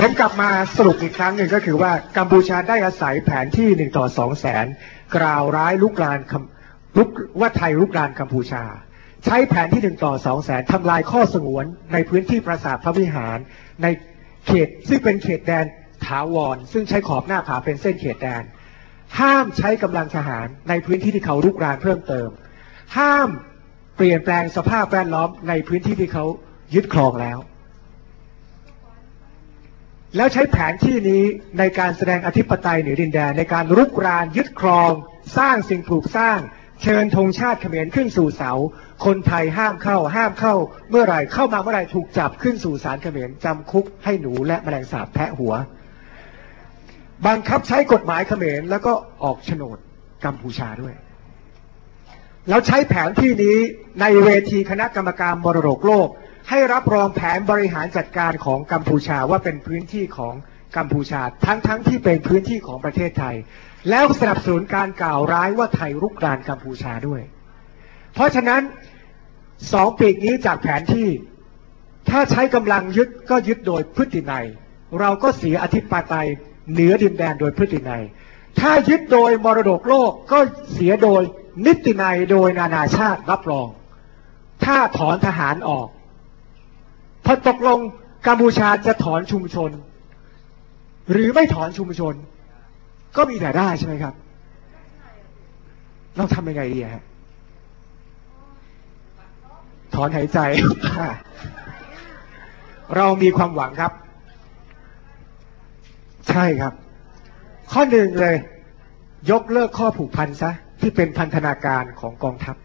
ผมกลับมาสรุปอีกครั้งหนึ่งก็คือว่ากัมพูชาได้อาศัยแผนที่หนึ่งต่อสองแสนกล่าวร้ายลุกรานลุกว่าไทยลุกรานกัมพูชา ใช้แผนที่หนึ่งต่อสองแสนทำลายข้อสงวนในพื้นที่ปราสาทพระวิหาร ในเขตซึ่งเป็นเขตแดนถาวร ซึ่งใช้ขอบหน้าผาเป็นเส้นเขตแดน ห้ามใช้กำลังทหารในพื้นที่ที่เขาลุกรานเพิ่มเติม ห้ามเปลี่ยนแปลงสภาพแวดล้อมในพื้นที่ที่เขายึดครองแล้ว แล้วใช้แผนที่นี้ในการแสดงอธิปไตยเหนือดินแดน ในการรุกรานยึดครอง สร้างสิ่งปลูกสร้าง เชิญธงชาติเขมรขึ้นสู่เสา คนไทยห้ามเข้าห้ามเข้า เมื่อไหร่เข้ามาเมื่อไหร่ถูกจับขึ้นสู่ศาลเขมรจำคุกให้หนูและแมลงสาบแพะหัว บังคับใช้กฎหมายเขมรแล้วก็ออกโฉนดกัมพูชาด้วย แล้วใช้แผนที่นี้ในเวทีคณะกรรมการมรดกโลก ให้รับรองแผนบริหารจัดการของกัมพูชาว่าเป็นพื้นที่ของกัมพูชาทั้งทั้งที่เป็นพื้นที่ของประเทศไทย แล้วสนับสนุนการกล่าวร้ายว่าไทยรุกรานกัมพูชาด้วย เพราะฉะนั้นสองปีกนี้จากแผนที่ถ้าใช้กำลังยึดก็ยึดโดยพฤตินัย เราก็เสียอธิปไตยเหนือดินแดนโดยพฤตินัย ถ้ายึดโดยมรดกโลกก็เสียโดยนิตินัยโดยนานาชาติรับรอง ถ้าถอนทหารออก พอตกลงกัมพูชาจะถอนชุมชน หรือไม่ถอนชุมชน ก็มีแต่ได้ใช่ไหมครับ เราทำยังไงดีฮะถอนหายใจ เรามีความหวังครับ ใช่ครับ ข้อหนึ่งเลย ยกเลิกข้อผูกพันซะ ที่เป็นพันธนาการของกองทัพ